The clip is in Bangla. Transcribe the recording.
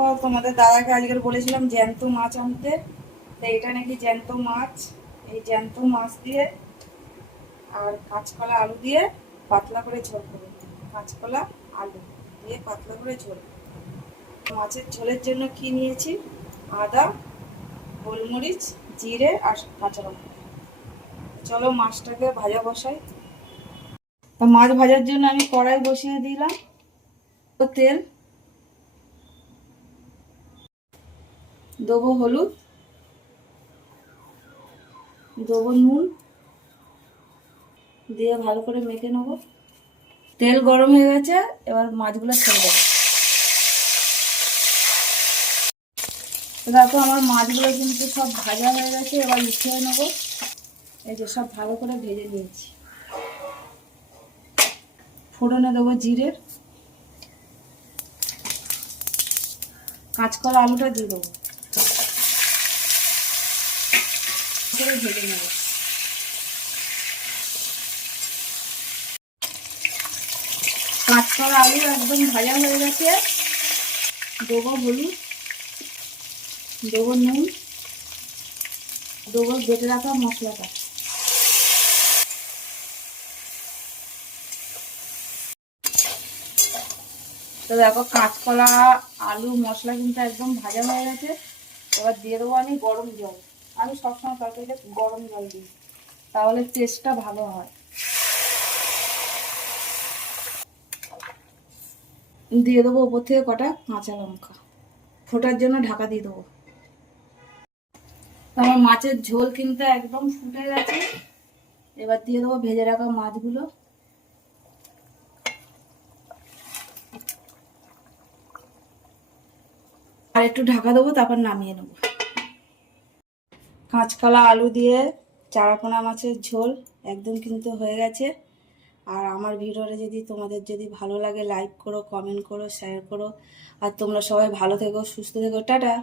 দেখো তোমাদের দাদাকে আজকে বলেছিলাম জ্যান্ত মাছ আনতে, তো এটা নাকি জ্যান্ত মাছ। এই জ্যান্ত মাছ দিয়ে আর কাঁচকলা আলু দিয়ে পাতলা করে ঝোল করবো। কাঁচকলা আলু দিয়ে পাতলা করে ঝোল। মাছের ঝোলের জন্য কি নিয়েছি, আদা, গোলমরিচ, জিরে আর কাঁচা লঙ্কা। চলো মাছটাকে ভাজা বসাই। তো মাছ ভাজার জন্য আমি কড়াই বসিয়ে দিলাম, তেল দেবো, হলুদ দেবো, নুন দিয়ে ভালো করে মেখে নেবো। তেল গরম হয়ে গেছে, এবার মাছগুলো ছেড়ে দেবো। দেখো আমার মাছগুলো কিন্তু সব ভাজা হয়ে গেছে, এবার উঠিয়ে নেবো। এই যে সব ভালো করে ভেজে নিয়েছি। ফোড়নে দেবো জিরে, কাঁচকলা আলুটা দিয়ে দেবো, করে ভেজে নেবো। কাঁচকলা আলু একদম ভাজা হয়ে গেছে, দেবো হলুদ, দেবো নুন, দেবো বেটে রাখা মশলাটা। তো দেখো কাঁচকলা আলু মশলা কিন্তু একদম ভাজা হয়ে গেছে। এবার দিয়ে দেবো আমি গরম জল। আমি সবসময় তরকারিতে গরম জল দিই, তাহলে টেস্টটা ভালো হয়। দিয়ে দেবো ওপর থেকে কটা কাঁচা লঙ্কা, ফোটার জন্য ঢাকা দিয়ে দেবো। আমার মাছের ঝোল কিন্তু একদম ফুটে গেছে, এবার দিয়ে দেবো ভেজে রাখা মাছগুলো। আর একটু ঢাকা দেবো, তারপর নামিয়ে নেবো। কাঁচকলা আলু দিয়ে চারাপোনা মাছের ঝোল একদম কিন্তু হয়ে গেছে। আর আমার ভিডিওটা যদি তোমাদের যদি ভালো লাগে, লাইক করো, কমেন্ট করো, শেয়ার করো। আর তোমরা সবাই ভালো থেকো, সুস্থ থেকো, টাটা।